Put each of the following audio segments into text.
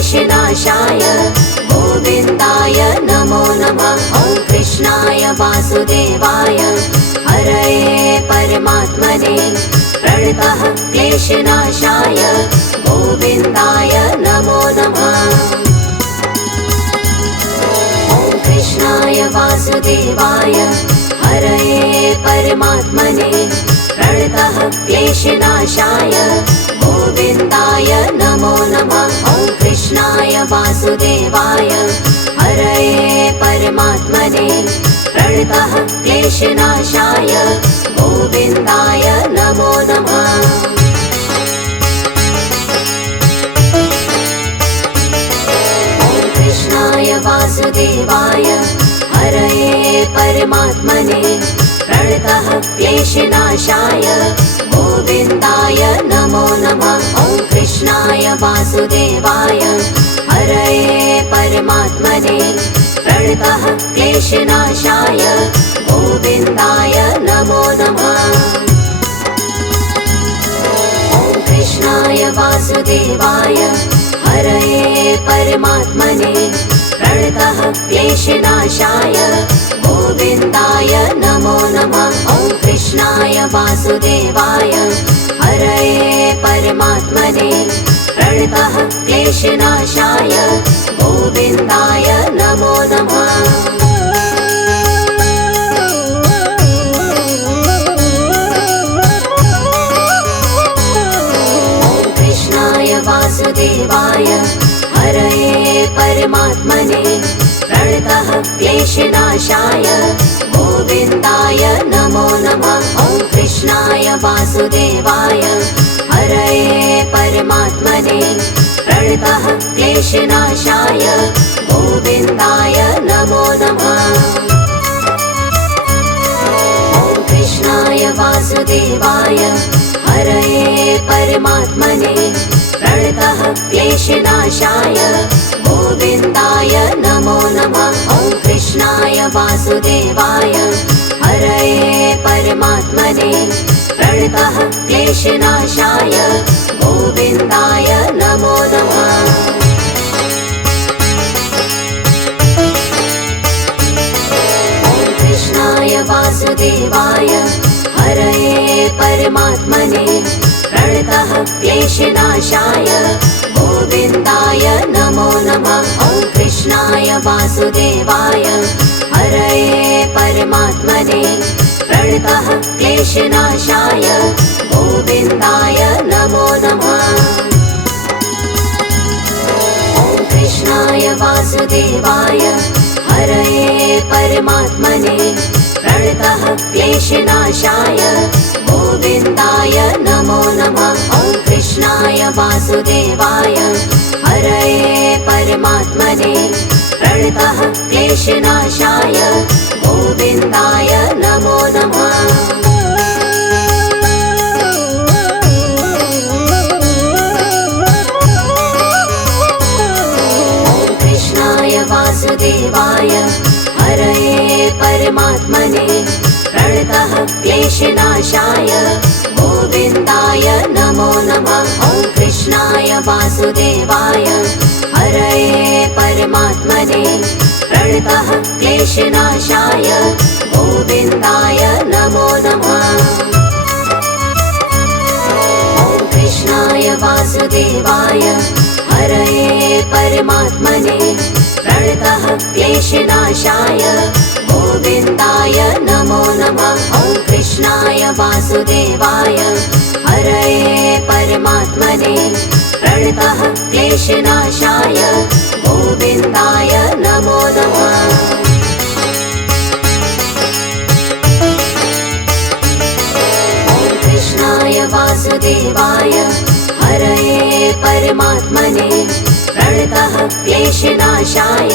क्लेशनाशाय गोविन्दाय नमो नमः। ॐ कृष्णाय वासुदेवाय हरये परमात्मने प्रणतः क्लेशनाशाय गोविन्दाय नमो नमः। ॐ कृष्णाय वासुदेवाय हरये परमात्मने प्रणतः क्लेशनाशाय गोविन्दाय नमो नमः। ॐ कृष्णाय वासुदेवाय हरये परमात्मने प्रणतः क्लेशनाशाय गोविन्दाय नमो नमः। ॐ कृष्णाय वासुदेवाय हरये परमात्मने प्रणतः क्लेशनाशाय गोविन्दाय नमो नमः। ॐ कृष्णाय वासुदेवाय हरये परमात्मने प्रणतः क्लेशनाशाय गोविन्दाय नमो नमः। ॐ कृष्णाय वासुदेवाय हरये परमात्मने प्रणतः क्लेशनाशाय गोविन्दाय नमो नमः। ॐ कृष्णाय वासुदेवाय हरये परमात्मने प्रणतः क्लेशनाशाय गोविन्दाय नमो नमः। ॐ कृष्णाय वासुदेवाय हरये परमात्मने प्रणतः क्लेशनाशाय गोविन्दाय नमो नमः। ॐ कृष्णाय वासुदेवाय हरये परमात्मने प्रणतः क्लेशनाशाय गोविन्दाय नमो नमः। ॐ कृष्णाय वासुदेवाय हरये परमात्मने प्रणतः क्लेशनाशाय गोविन्दाय नमो नमः। ॐ कृष्णाय वासुदेवाय हरये परमात्मने प्रणतः क्लेशनाशाय गोविन्दाय नमो नमः। ॐ कृष्णाय वासुदेवाय हरये परमात्मने प्रणतः क्लेशनाशाय गोविन्दाय नमो नमः। ॐ कृष्णाय वासुदेवाय हरये परमात्मने प्रणतः क्लेशनाशाय गोविन्दाय नमो नमः। ॐ कृष्णाय वासुदेवाय हरये परमात्मने प्रणतः क्लेशनाशाय गोविन्दाय नमो नमः। ॐ कृष्णाय वासुदेवाय हरये परमात्मने प्रणतः क्लेशनाशाय गोविन्दाय नमो नमः। ॐ कृष्णाय वासुदेवाय हरये परमात्मने प्रणतः क्लेशनाशाय गोविन्दाय नमो नमः। ॐ कृष्णाय वासुदेवाय हरये परमात्मने प्रणतः क्लेशनाशाय गोविन्दाय नमो नमः। ॐ कृष्णाय वासुदेवाय हरये परमात्मने प्रणतः क्लेशनाशाय गोविन्दाय नमो नमः। ॐ कृष्णाय वासुदेवाय हरये परमात्मने प्रणतः क्लेशनाशाय गोविन्दाय नमो नमः। ॐ कृष्णाय वासुदेवाय हरये परमात्मने प्रणतः क्लेशनाशाय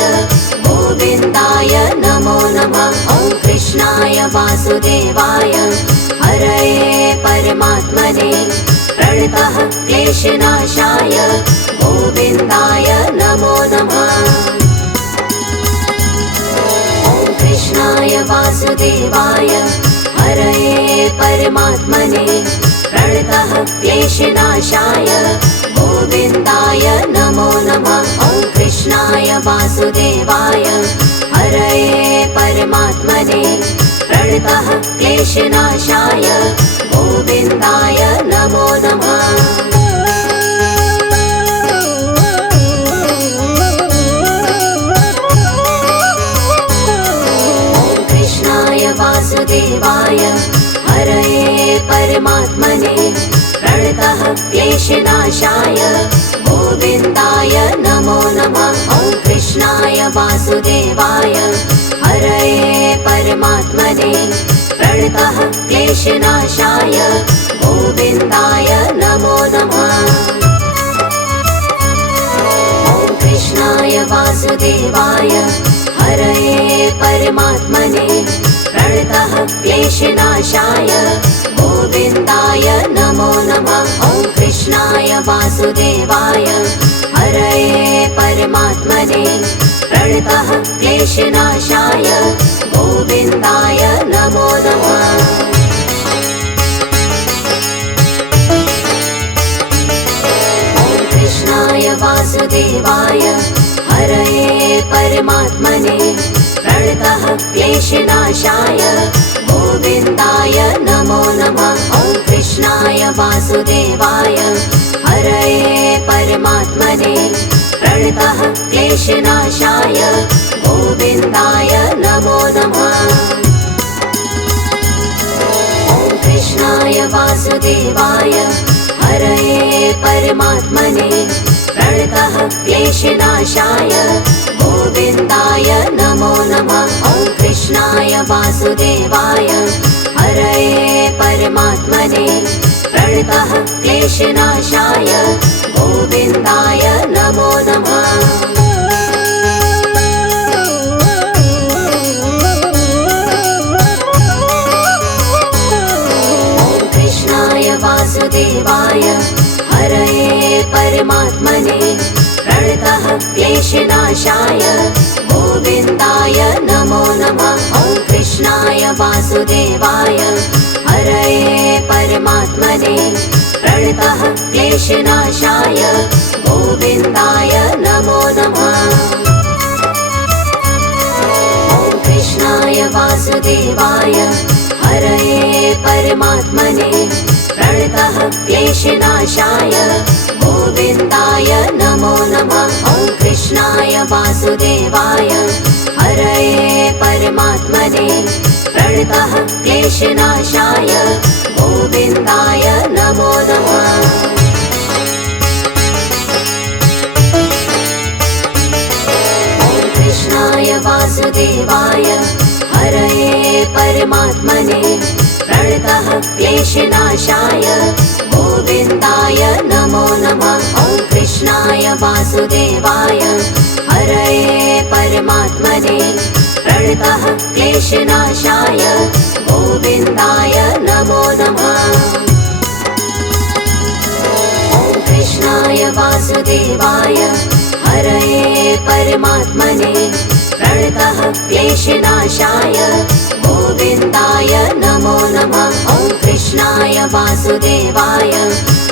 गोविन्दाय नमो नमः। ॐ कृष्णाय वासुदेवाय हरये परमात्मने प्रणतः क्लेशनाशाय गोविन्दाय नमो नमः। ॐ कृष्णाय वासुदेवाय हरये परमात्मने प्रणतः क्लेशनाशाय गोविन्दाय नमो नमः। वासुदेवाय हरये परमात्मने प्रणतः क्लेशनाशाय गोविन्दाय नमो नमः। वासुदेवाय हरये परमात्मने प्रणतः क्लेशनाशाय गोविन्दाय नमो नमः। ॐ कृष्णाय वासुदेवाय हरये परमात्मने प्रणतः क्लेशनाशाय गोविन्दाय नमो नमः। ॐ कृष्णाय वासुदेवाय हरये परमात्मने प्रणतः क्लेशनाशाय गोविन्दाय नमो नमः। ॐ कृष्णाय वासुदेवाय हरये परमात्मने प्रणतः क्लेशनाशाय गोविन्दाय नमो नमः। ॐ कृष्णाय वासुदेवाय हरये परमात्मने प्रणतः क्लेशनाशाय गोविन्दाय नमो नमः। ॐ कृष्णाय वासुदेवाय हरये परमात्मने प्रणतः क्लेशनाशाय गोविन्दाय नमो नमः। ॐ कृष्णाय वासुदेवाय हरये परमात्मने प्रणतः क्लेशनाशाय गोविन्दाय नमो नमः। ॐ कृष्णाय वासुदेवाय हरये परमात्मने प्रणतः क्लेशनाशाय गोविन्दाय नमो नमः। ॐ कृष्णाय वासुदेवाय हरये परमात्मने प्रणतः क्लेशनाशाय गोविन्दाय नमो नमः। ॐ कृष्णाय वासुदेवाय हरये परमात्मने प्रणतः क्लेशनाशाय गोविन्दाय नमो नमः। ॐ कृष्णाय वासुदेवाय हरये परमात्मने प्रणतः क्लेशनाशाय गोविन्दाय नमो नमः। ॐ कृष्णाय वासुदेवाय हरये परमात्मने प्रणतः क्लेशनाशाय गोविन्दाय नमो नमः। ॐ कृष्णाय वासुदेवाय हरये परमात्मने प्रणतः क्लेशनाशाय गोविन्दाय नमो नमः। ॐ कृष्णाय वासुदेवाय हरये परमात्मने प्रणतः क्लेशनाशाय गोविन्दाय नमो नमः। ॐ कृष्णाय वासुदेवाय हरये परमात्मने प्रणतः क्लेशनाशाय गोविन्दाय नमो नमः। ॐ कृष्णाय वासुदेवाय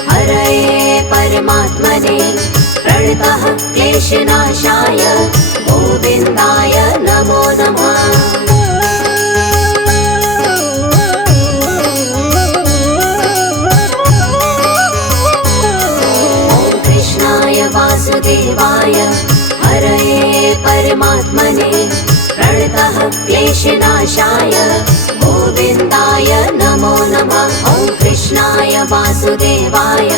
हरये परमात्मने प्रणतः क्लेशनाशाय गोविन्दाय नमो नमः। ॐ कृष्णाय वासुदेवाय हरये परमात्मने प्रणतः क्लेशनाशाय गोविन्दाय नमो नमः। ॐ कृष्णाय वासुदेवाय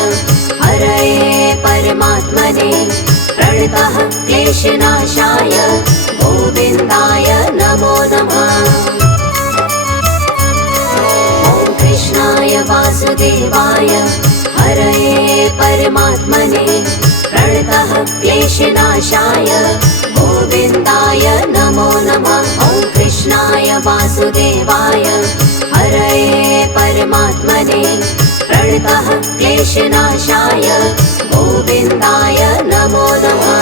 हरये परमात्मने प्रणतः क्लेशनाशाय गोविन्दाय नमो नमः। ॐ कृष्णाय वासुदेवाय हरये परमात्मने प्रणतः क्लेशनाशाय गोविन्दाय नमो नमः। ॐ कृष्णाय वासुदेवाय हरये परमात्मने प्रणतः क्लेशनाशाय गोविन्दाय नमो नमः।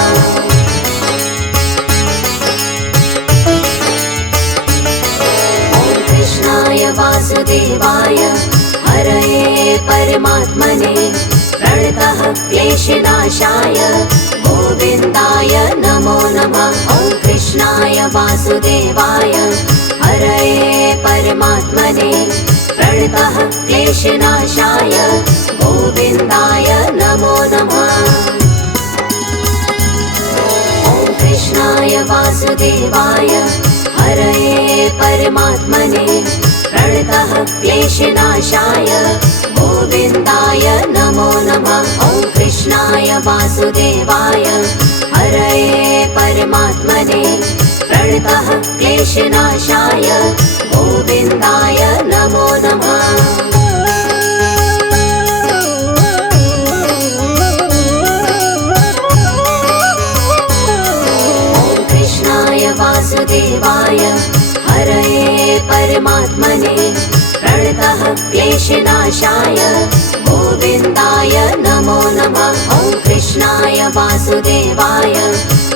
ॐ कृष्णाय वासुदेवाय हरये परमात्मने प्रणतः क्लेशनाशाय गोविन्दाय नमो नमः। ॐ वासुदेवाय हरये परमात्मने प्रणतः क्लेशनाशाय गोविन्दाय नमो नमः। ॐ कृष्णाय वासुदेवाय हरये परमात्मने प्रणतः क्लेशनाशाय गोविन्दाय नमो नमः। ॐ कृष्णाय वासुदेवाय हरये परमात्मने प्रणतः क्लेशनाशाय गोविन्दाय नमो नमः। ॐ कृष्णाय वासुदेवाय हरये परमात्मने प्रणतः क्लेशनाशाय गोविन्दाय नमो नमः। ॐ कृष्णाय वासुदेवाय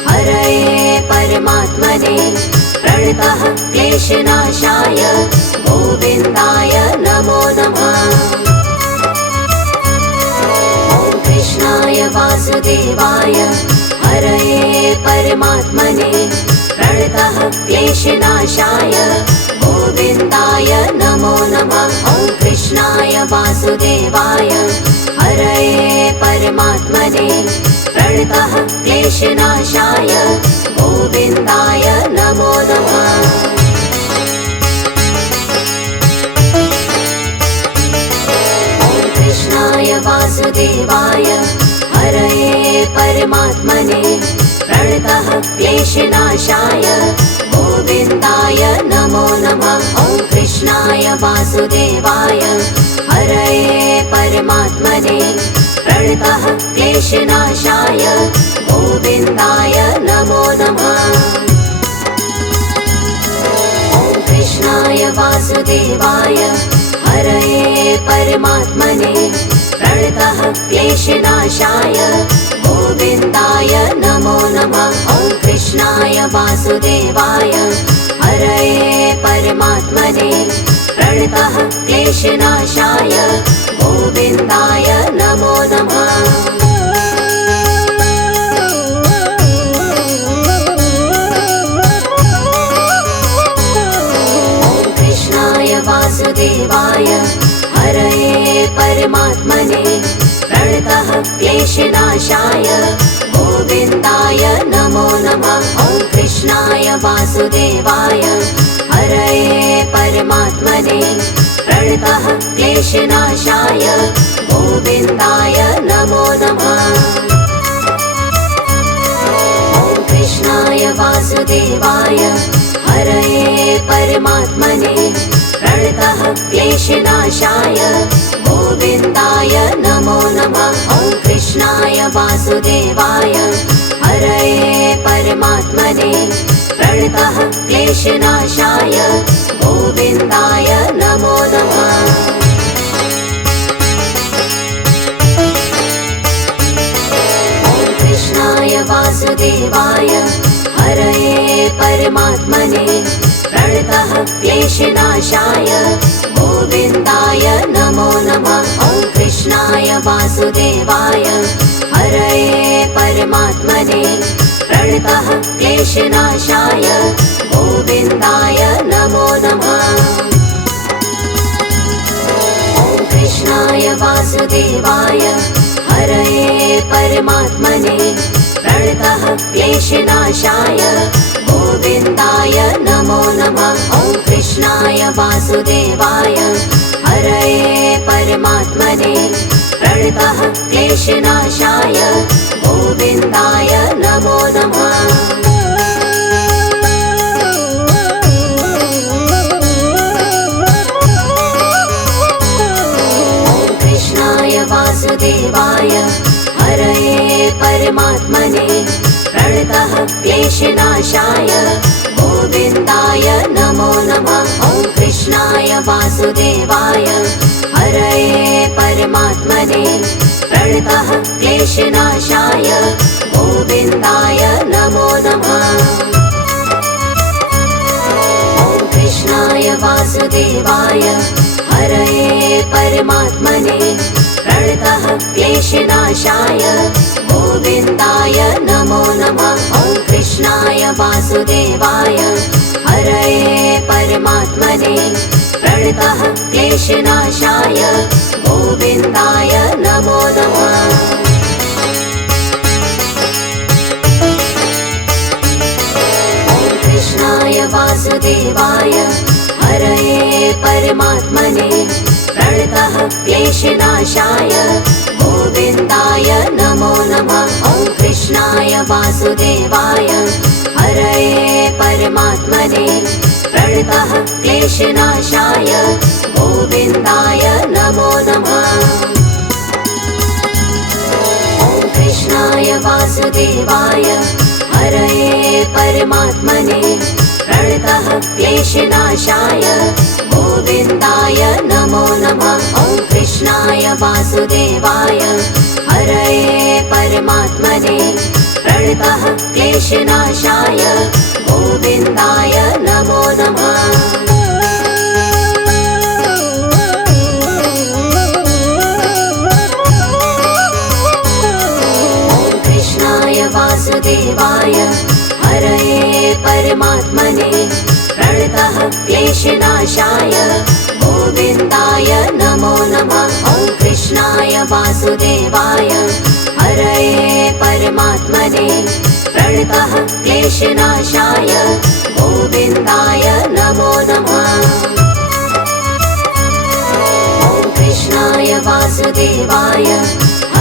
हरये परमात्मने प्रणतः क्लेशनाशाय गोविन्दाय नमो नमः। ॐ कृष्णाय वासुदेवाय हरये परमात्मने प्रणतः क्लेशनाशाय गोविन्दाय नमो नमः। ॐ कृष्णाय वासुदेवाय हरये परमात्मने प्रणतः क्लेशनाशाय गोविन्दाय नमो नमः। ॐ कृष्णाय वासुदेवाय हरये परमात्मने प्रणतः क्लेशनाशाय गोविन्दाय नमो नमः। ॐ कृष्णाय वासुदेवाय हरये परमात्मने प्रणतः क्लेशनाशाय गोविन्दाय नमो नमः। ॐ कृष्णाय वासुदेवाय हरये परमात्मने प्रणतः क्लेशनाशाय गोविन्दाय नमो नमः। ॐ कृष्णाय वासुदेवाय हरये परमात्मने प्रणतः क्लेशनाशाय गोविन्दाय नमो नमः। ॐ कृष्णाय वासुदेवाय हरये परमात्मने प्रणतः क्लेशनाशाय गोविन्दाय नमो नमः। ॐ कृष्णाय वासुदेवाय हरये परमात्मने प्रणतः क्लेशनाशाय गोविन्दाय नमो नमः। ॐ कृष्णाय वासुदेवाय हरये परमात्मने प्रणतः क्लेशनाशाय गोविन्दाय नमो नमः। ॐ कृष्णाय वासुदेवाय हरये परमात्मने प्रणतः क्लेशनाशाय गोविन्दाय नमो नमः। ॐ कृष्णाय वासुदेवाय हरये परमात्मने प्रणतः क्लेशनाशाय गोविन्दाय नमो नमः। ॐ कृष्णाय वासुदेवाय हरये परमात्मने प्रणतः क्लेशनाशाय गोविन्दाय नमो नमः। ॐ कृष्णाय वासुदेवाय हरये परमात्मने प्रणतः क्लेशनाशाय गोविन्दाय नमो नमः। ॐ कृष्णाय वासुदेवाय हरये परमात्मने प्रणतः क्लेशनाशाय गोविन्दाय नमो नमः। ॐ कृष्णाय वासुदेवाय हरये परमात्मने प्रणतः क्लेशनाशाय गोविन्दाय नमो नमः। ॐ कृष्णाय वासुदेवाय हरये परमात्मने प्रणतः क्लेशनाशाय गोविन्दाय नमो नमः। ॐ कृष्णाय वासुदेवाय हरये परमात्मने प्रणतः क्लेशनाशाय गोविन्दाय नमो नमः। ॐ कृष्णाय वासुदेवाय हरये परमात्मने प्रणतः क्लेशनाशाय गोविन्दाय नमो नमः। कृष्णाय वासुदेवाय हरये परमात्मने प्रणतः क्लेशनाशाय गोविन्दाय नमो नमः। ॐ कृष्णाय वासुदेवाय हरये परमात्मने प्रणतः क्लेशनाशाय गोविन्दाय नमो नमः। ॐ कृष्णाय वासुदेवाय हरये परमात्मने प्रणतः क्लेशनाशाय गोविन्दाय नमो नमः। ॐ कृष्णाय वासुदेवाय हरये परमात्मने प्रणतः क्लेशनाशाय गोविन्दाय नमो नमः। वासुदेवाय हरये परमात्मने प्रणतः क्लेशनाशाय गोविन्दाय नमो नमः। ॐ कृष्णाय वासुदेवाय हरये परमात्मने प्रणतः क्लेशनाशाय गोविन्दाय नमो नमः। ॐ कृष्णाय वासुदेवाय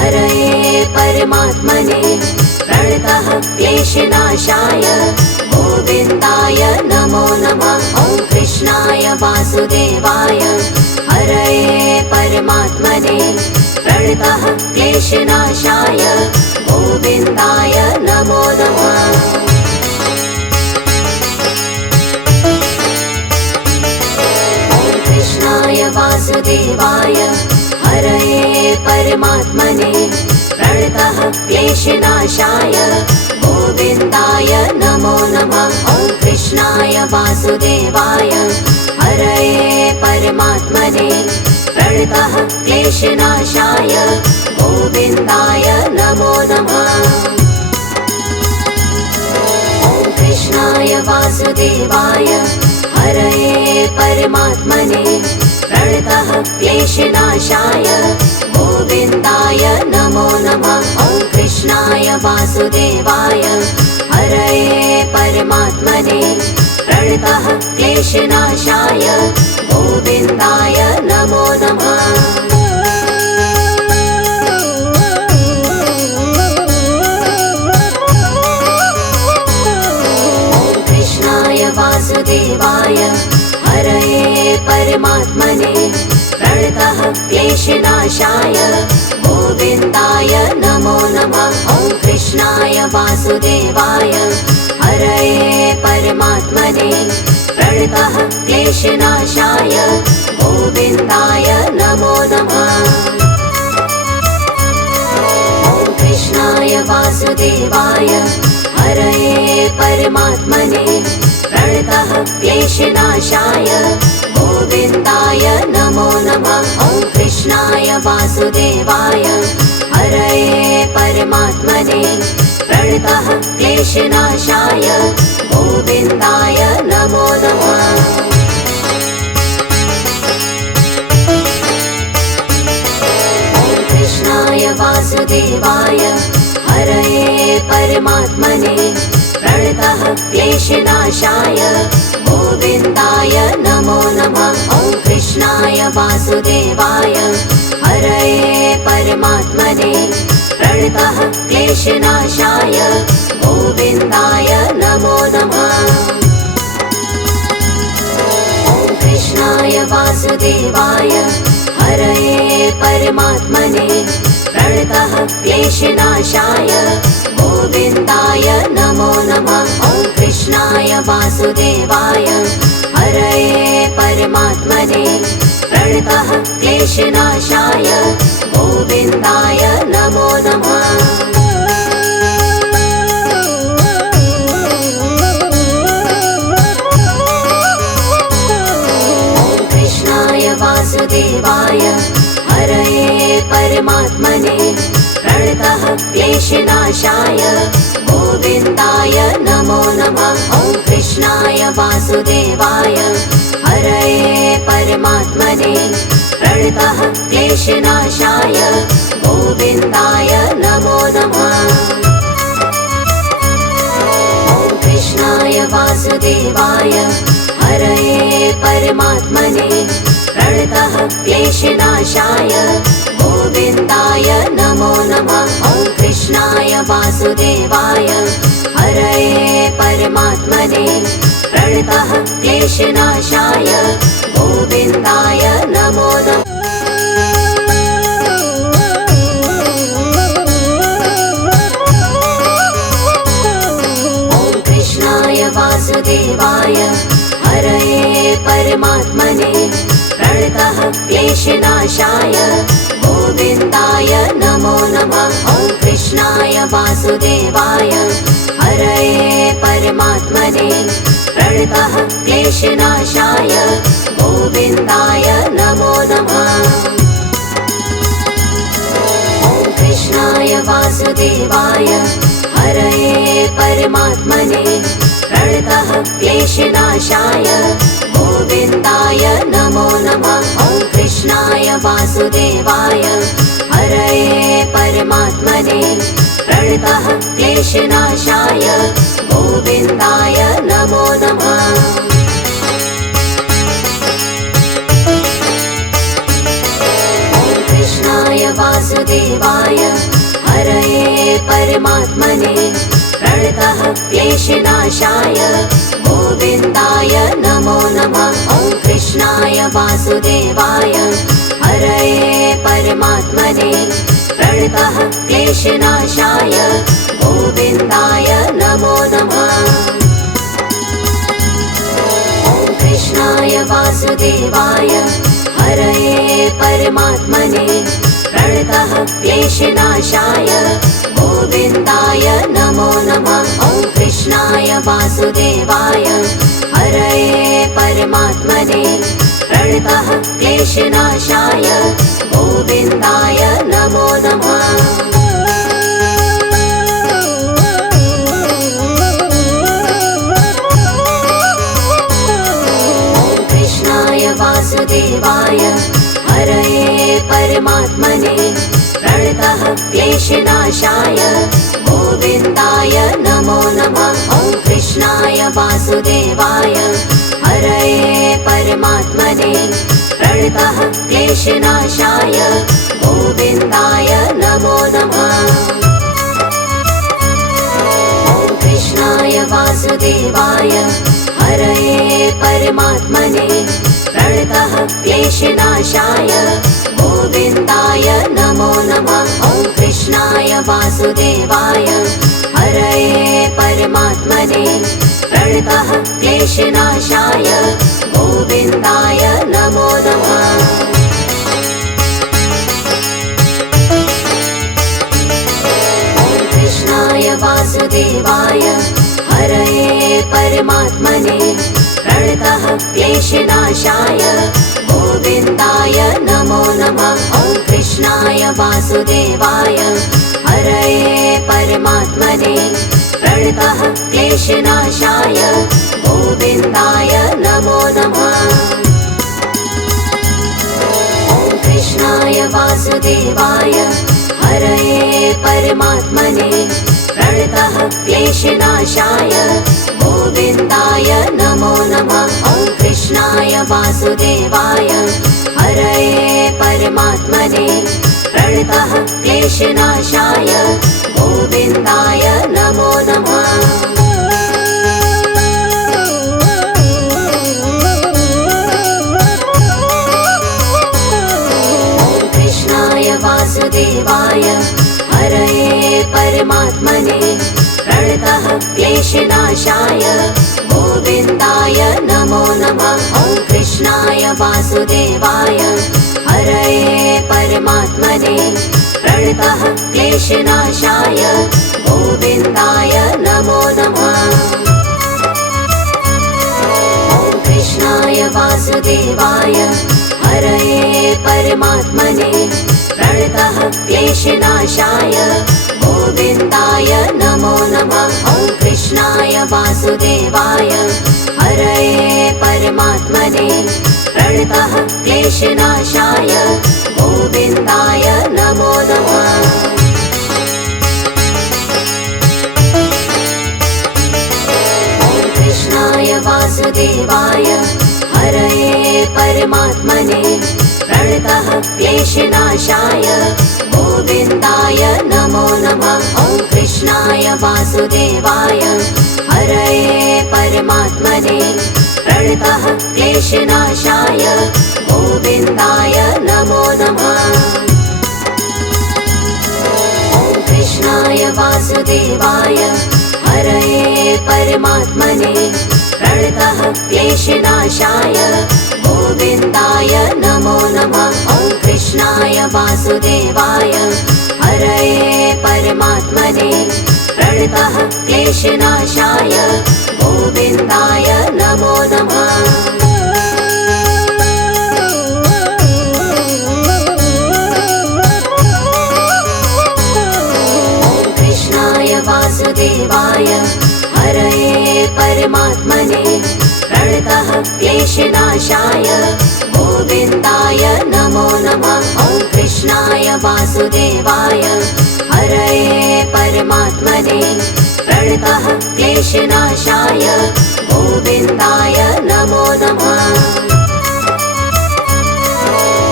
हरये परमात्मने प्रणतः क्लेशनाशाय गोविन्दाय नमो नमः। ॐ कृष्णाय वासुदेवाय हरये परमात्मने प्रणतः क्लेशनाशाय गोविन्दाय नमो नमः। ॐ कृष्णाय वासुदेवाय हरये परमात्मने प्रणतः क्लेशनाशाय गोविन्दाय नमो नमः। ॐ कृष्णाय वासुदेवाय हरये परमात्मने प्रणतः क्लेशनाशाय गोविन्दाय नमो नमः। ॐ कृष्णाय वासुदेवाय हरये परमात्मने प्रणतः क्लेशनाशाय गोविन्दाय नमो नमः। ॐ कृष्णाय वासुदेवाय हरये परमात्मने प्रणतः क्लेशनाशाय गोविन्दाय नमो नमः। ॐ कृष्णाय वासुदेवाय हरये परमात्मने प्रणतः क्लेशनाशाय गोविन्दाय नमो नमः। ॐ कृष्णाय वासुदेवाय हरये परमात्मने प्रणतः क्लेशनाशाय गोविन्दाय नमो नमः। ॐ कृष्णाय वासुदेवाय हरये परमात्मने प्रणतः क्लेशनाशाय गोविन्दाय नमो नमः। ॐ कृष्णाय वासुदेवाय हरये परमात्मने प्रणतः क्लेशनाशाय गोविन्दाय नमो नमः। ॐ कृष्णाय वासुदेवाय हरये परमात्मने प्रणतः क्लेशनाशाय गोविन्दाय नमो नमः। ॐ कृष्णाय वासुदेवाय हरये परमात्मने प्रणतः क्लेशनाशाय गोविन्दाय नमो नमः। ॐ कृष्णाय वासुदेवाय हरये परमात्मने प्रणतः क्लेशनाशाय गोविन्दाय नमो नमः। ॐ कृष्णाय वासुदेवाय हरये परमात्मने प्रणतः क्लेशनाशाय गोविन्दाय नमो नमः। ॐ कृष्णाय वासुदेवाय हरये परमात्मने प्रणतः क्लेशनाशाय गोविन्दाय नमो नमः। कृष्णाय वासुदेवाय हरये परमात्मने प्रणतः क्लेशनाशाय गोविन्दाय नमो नमः। ॐ कृष्णाय वासुदेवाय हरये परमात्मने प्रणतः क्लेशनाशाय गोविन्दाय नमो नमः। ॐ कृष्णाय वासुदेवाय हरये परमात्मने प्रणतः क्लेशनाशाय गोविन्दाय नमो नमः। ॐ कृष्णाय वासुदेवाय हरये परमात्मने प्रणतः क्लेशनाशाय गोविन्दाय नमो नमः। ॐ कृष्णाय वासुदेवाय हरये परमात्मने प्रणतः क्लेशनाशाय गोविन्दाय नमो नमः। ॐ कृष्णाय वासुदेवाय हरये परमात्मने प्रणतः क्लेशनाशाय गोविन्दाय नमो नमः। ॐ कृष्णाय वासुदेवाय हरये परमात्मने प्रणतः क्लेशनाशाय गोविन्दाय नमो नमः। ॐ कृष्णाय वासुदेवाय हरये परमात्मने प्रणतः क्लेशनाशाय गोविन्दाय नमो नमः। ॐ कृष्णाय वासुदेवाय हरये परमात्मने प्रणतः क्लेशनाशाय गोविन्दाय नमो नमः। ॐ कृष्णाय वासुदेवाय हरये परमात्मने प्रणतः क्लेशनाशाय गोविन्दाय नमो नमः। ॐ कृष्णाय वासुदेवाय हरये परमात्मने प्रणतः क्लेशनाशाय गोविन्दाय नमो नमः। ॐ कृष्णाय वासुदेवाय हरये परमात्मने प्रणतः क्लेशनाशाय गोविन्दाय नमो नमः। ॐ कृष्णाय वासुदेवाय हरये परमात्मने प्रणतः क्लेशनाशाय गोविन्दाय नमो नमः। ॐ कृष्णाय वासुदेवाय हरये परमात्मने प्रणतः क्लेशनाशाय गोविन्दाय नमो नमः। ॐ कृष्णाय वासुदेवाय हरये परमात्मने प्रणतः क्लेशनाशाय गोविन्दाय नमो नमः। ॐ कृष्णाय वासुदेवाय हरये परमात्मने प्रणतः क्लेशनाशाय गोविन्दाय नमो नमः। ॐ कृष्णाय वासुदेवाय हरये परमात्मने प्रणतः क्लेशनाशाय गोविन्दाय नमो नमः। ॐ कृष्णाय वासुदेवाय हरये परमात्मने प्रणतः क्लेशनाशाय गोविन्दाय नमो नमः। ॐ कृष्णाय वासुदेवाय हरये परमात्मने प्रणतः क्लेशनाशाय गोविन्दाय नमो नमः। ॐ कृष्णाय वासुदेवाय हरये परमात्मने प्रणतः क्लेशनाशाय गोविन्दाय नमो नमः। ॐ कृष्णाय वासुदेवाय हरये परमात्मने प्रणतः क्लेशनाशाय गोविन्दाय नमो नमः। ॐ कृष्णाय वासुदेवाय हरये परमात्मने प्रणतः क्लेशनाशाय गोविन्दाय नमो नमः। ॐ कृष्णाय वासुदेवाय परमात्मने प्रणतः क्लेशनाशाय गोविन्दाय नमो नमः। ॐ कृष्णाय वासुदेवाय हरये परमात्मने प्रणतः क्लेशनाशाय गोविन्दाय नमो नमः। ॐ कृष्णाय वासुदेवाय हरये परमात्मने प्रणतः क्लेशनाशाय गोविन्दाय नमो नमः। ॐ कृष्णाय वासुदेवाय हरये परमात्मने प्रणतः क्लेशनाशाय गोविन्दाय नमो नमः। ॐ कृष्णाय वासुदेवाय हरये परमात्मने प्रणतः क्लेशनाशाय गोविन्दाय नमो नमः। ॐ कृष्णाय वासुदेवाय हरये परमात्मने प्रणतः क्लेशनाशाय गोविन्दाय नमो नमः। ॐ कृष्णाय वासुदेवाय हरये परमात्मने प्रणतः क्लेशनाशाय गोविन्दाय नमो नमः।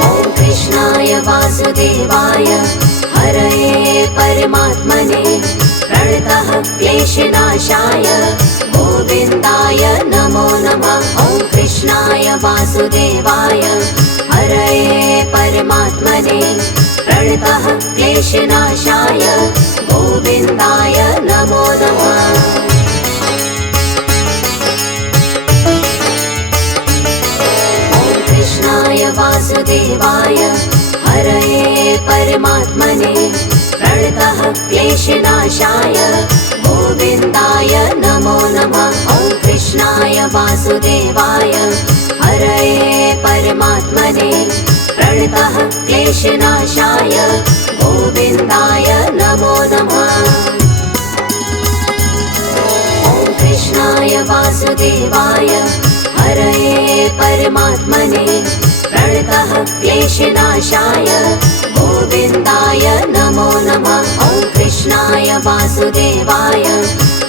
ॐ कृष्णाय वासुदेवाय हरये परमात्मने प्रणतः क्लेशनाशाय गोविन्दाय नमो नमः। ॐ कृष्णाय वासुदेवाय हरये परमात्मने प्रणतः क्लेशनाशाय गोविन्दाय नमो नमः। ॐ कृष्णाय वासुदेवाय हरये परमात्मने प्रणतः क्लेशनाशाय गोविन्दाय नमो नमः। ॐ कृष्णाय वासुदेवाय हरये परमात्मने प्रणतः क्लेशनाशाय गोविन्दाय नमो नमः। ॐ कृष्णाय वासुदेवाय हरये परमात्मने प्रणतः क्लेशनाशाय गोविन्दाय नमो नमः। ॐ कृष्णाय वासुदेवाय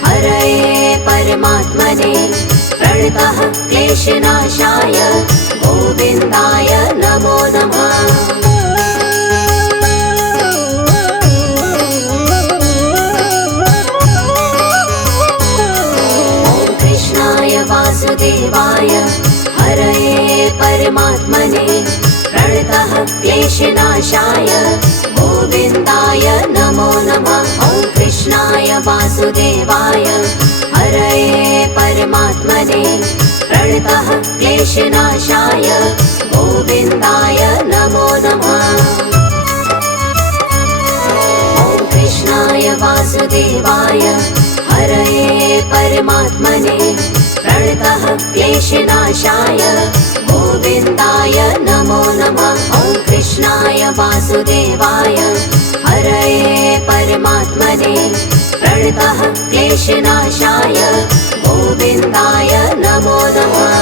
हरये परमात्मने प्रणतः क्लेशनाशाय गोविन्दाय नमो नमः। ॐ कृष्णाय वासुदेवाय हरये परमात्मने प्रणतः क्लेशनाशाय गोविन्दाय नमो नमः। ॐ कृष्णाय वासुदेवाय हरये परमात्मने प्रणतः क्लेशनाशाय गोविन्दाय नमो नमः। ॐ कृष्णाय वासुदेवाय हरये परमात्मने प्रणतः क्लेशनाशाय गोविन्दाय नमो नमः। ॐ कृष्णाय वासुदेवाय हरये परमात्मने प्रणतः क्लेशनाशाय गोविन्दाय नमो नमः।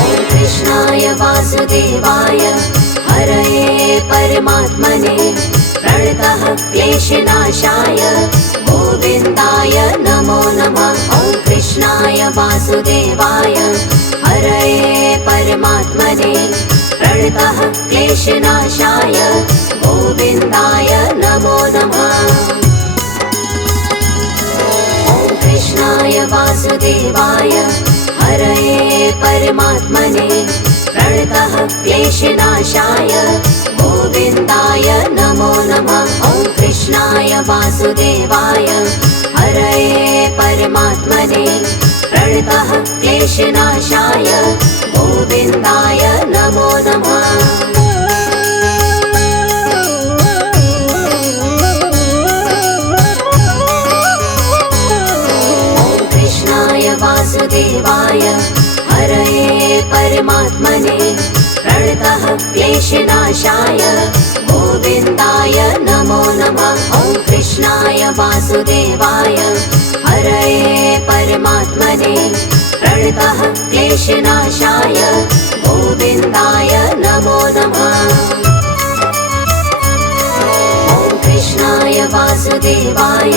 ॐ कृष्णाय वासुदेवाय हरये परमात्मने प्रणतः क्लेशनाशाय गोविन्दाय नमो नमः। ॐ कृष्णाय वासुदेवाय हरये परमात्मने प्रणतः क्लेशनाशाय गोविन्दाय नमो नमः। ॐ कृष्णाय वासुदेवाय हरये परमात्मने प्रणतः क्लेशनाशाय गोविन्दाय नमो नमः। ॐ कृष्णाय वासुदेवाय हरये परमात्मने प्रणतः क्लेशनाशाय गोविन्दाय नमो नमः। ॐ कृष्णाय वासुदेवाय हरये परमात्मने प्रणतः क्लेशनाशाय गोविन्दाय नमो नमः। ॐ कृष्णाय वासुदेवाय प्रणतः क्लेशनाशाय गोविन्दाय नमो नमः। ॐ कृष्णाय वासुदेवाय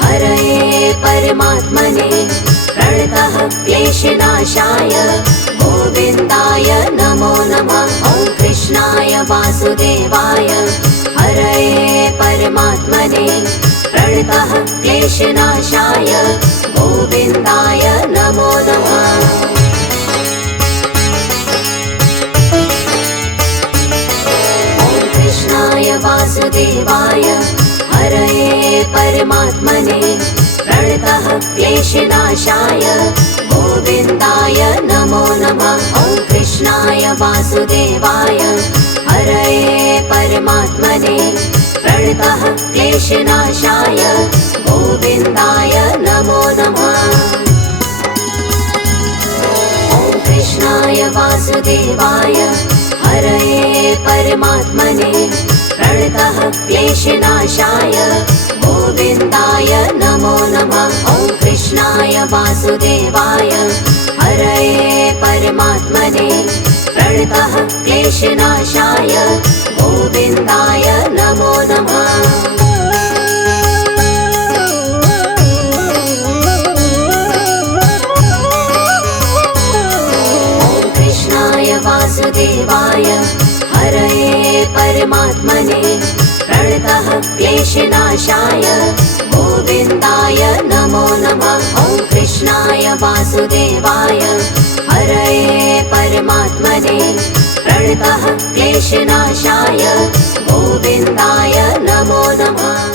हरये परमात्मने प्रणतः क्लेशनाशाय गोविन्दाय नमो नमः। ॐ कृष्णाय वासुदेवाय हरये परमात्मने प्रणतः क्लेशनाशाय गोविन्दाय नमो नमः। ॐ कृष्णाय वासुदेवाय हरये परमात्मने प्रणतः क्लेशनाशाय गोविन्दाय नमो नमः। ॐ कृष्णाय वासुदेवाय हरये परमात्मने प्रणतः क्लेशनाशाय गोविन्दाय नमो नमः। ॐ कृष्णाय वासुदेवाय हरये परमात्मने प्रणतः क्लेशनाशाय गोविन्दाय नमो नमः। ॐ कृष्णाय वासुदेवाय हरये परमात्मने प्रणतः क्लेशनाशाय गोविन्दाय नमो नमः। ॐ कृष्णाय वासुदेवाय हरये परमात्मने प्रणतः क्लेशनाशाय गोविन्दाय नमो नमः। ॐ कृष्णाय वासुदेवाय हरये परमात्मने प्रणतः क्लेशनाशाय गोविन्दाय नमो नमः।